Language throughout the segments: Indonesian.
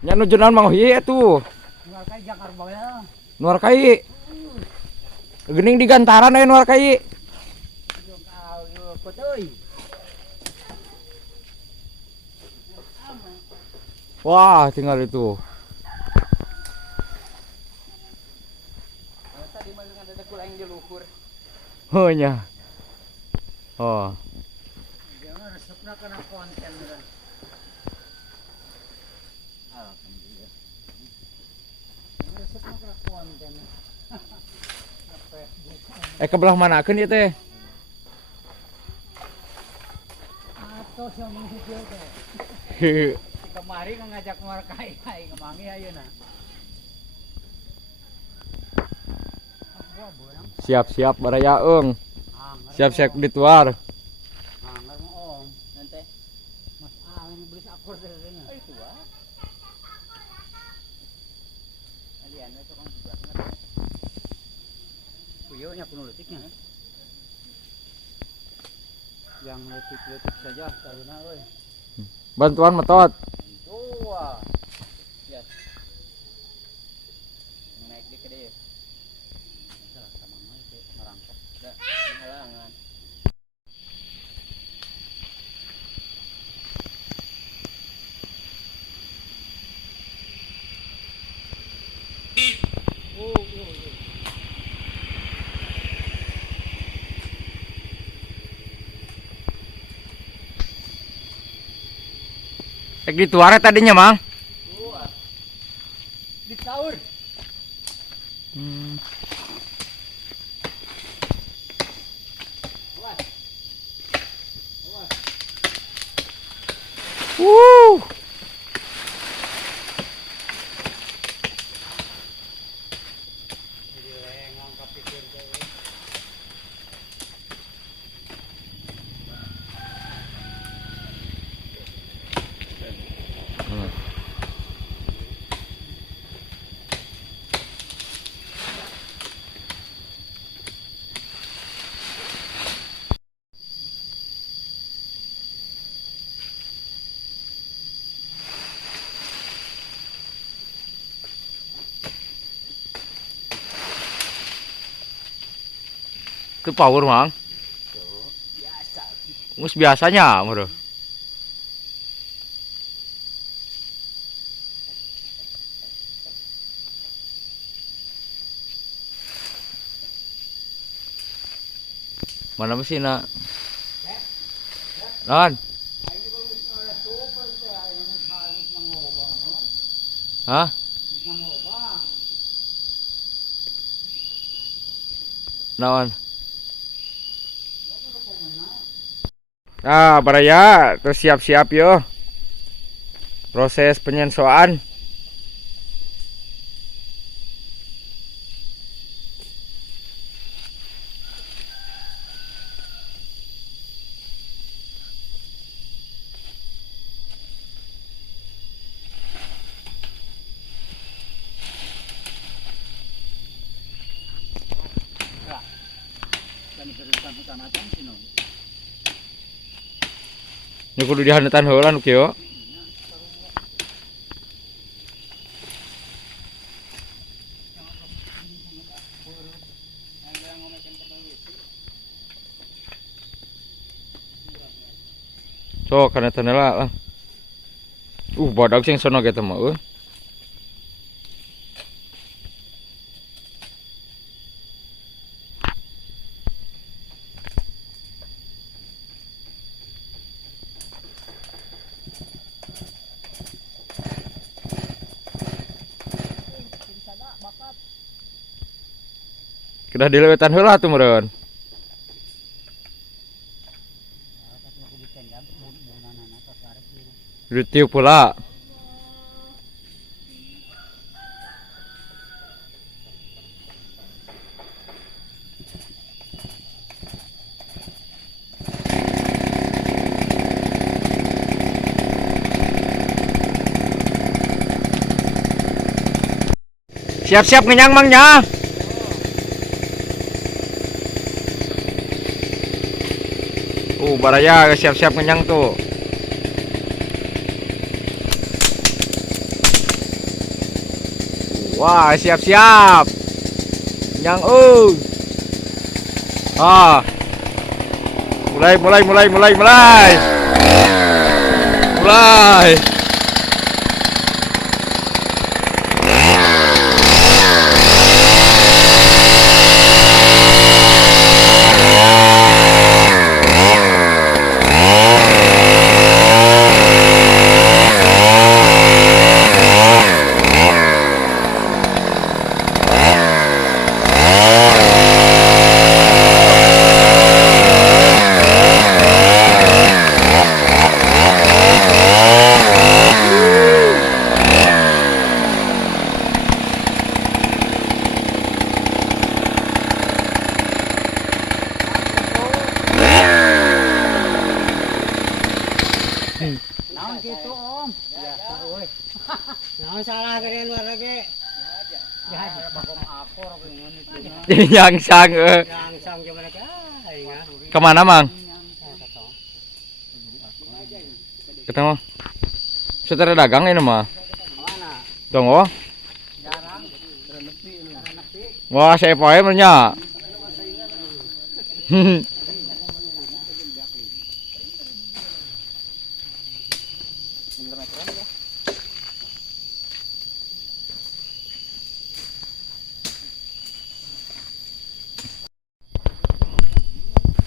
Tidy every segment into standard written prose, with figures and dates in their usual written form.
Nya nuju naon Mang Ohi atuh. Nuar kai jakar bae. Nuar kai. Gening di gantaran aya nuar kai. Wah, tinggal itu. Tadi mah dengan ada kurang di luhur. Heunya. Oh. Jangan resepna kana konten kan. Alhamdulillah. Resepna kana konten. Kebelah manakeun ieu teh? Atos yang menghijau teh. Kemari ngajak nuar kai ngemangi ayeuna. Siap-siap barayaeung. Siap-siap dituar. Anggar mah om, nanti Mas Alin beli sakur dari sana. Itu ah. Alian itu kan juga ngerti. Kuyonya kuno letiknya. Yang letik-letik saja karena euy. Bantuan metot. Tua. Ya. Naik di gede. Salah sama mah merangkak. Da, halangan. Dituar tadinya, Mang. Ditaur. Wuh. Itu power, Mang. Biasa. Mus biasanya, bro. Mana mesinnya? Non. Hah? Naon? Nah, baraya, terus siap-siap yo. Proses penyensoan. Ini kudu dihaneutan heula nu kieu. Sok haneuteuan heula lah. Badag sing sono ge teh mah Kedah dilewetan heula tuh meureun. Ditiu pula. Siap-siap ngenyang Mangnya. Baraya siap-siap ngenyang tuh. Wah, siap-siap. Yang ah. Mulai. Mulai. Naon gitu Om? Ya, euy. Naon salah kalian luar lagi? Ya, bakong akor aku yang itu. Yang sang. Yang sang gimana ka? Ingat. Kemana, Mang? Ketemu. Saudara dagang ini mah. Mana? Tunggu. Jarang. Nepi ini. Wah, saya poe nya.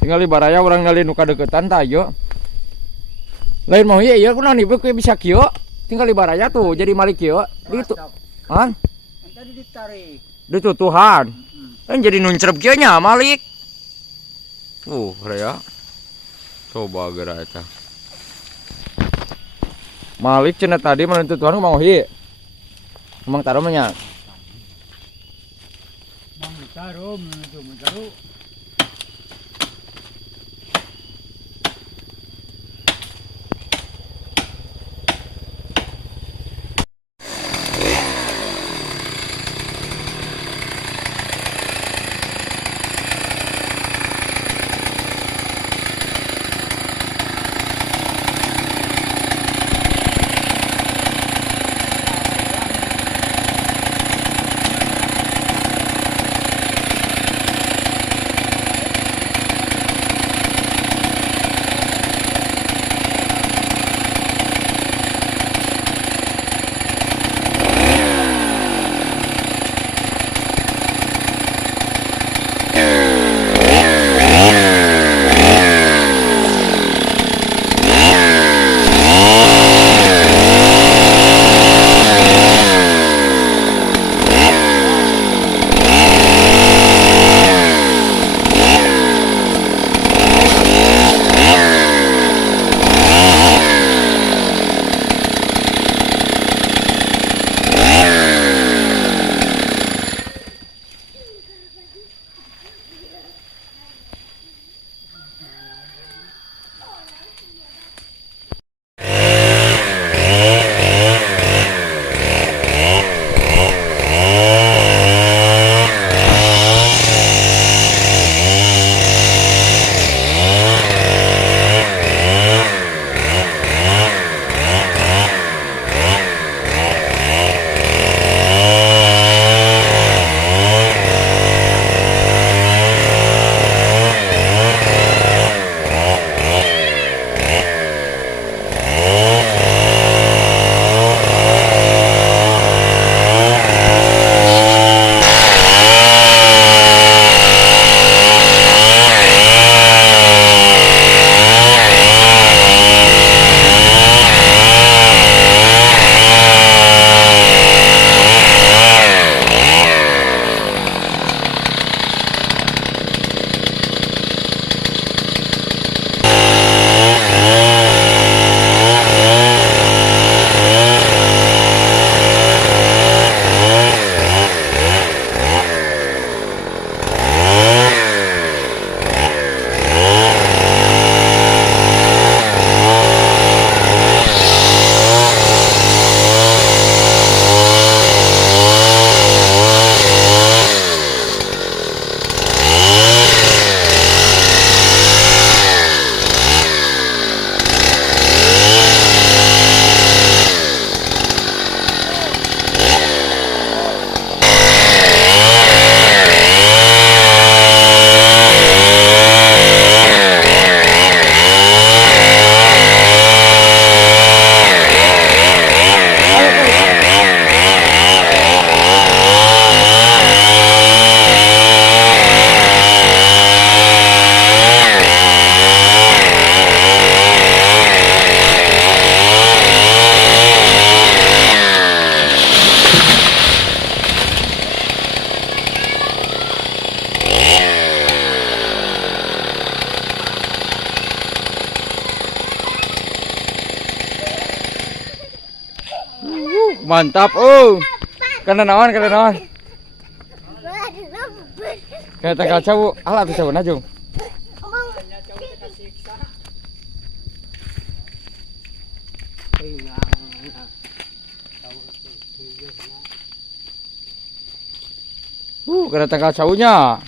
Tinggal ibaraya orang ngali nuka deketan tayo. Lain mau iya kunaon ibu bisa kieu. Tinggal ibaraya tuh jadi malik kieu. Ditu. Han? Tadi ditarik. Ditu Tuhan. Kan jadi nuncrep kieu nya malik. Raya. Coba geura eta. Malik cenah tadi menentu Tuhan mau hi. Emang taruh nya. Mang taruh menuju taruh. Mantap. Oh. Kana naon, kana naon? Kayak tanggal cawu. Alah tuh cawu najung. Kana tanggal cawunya.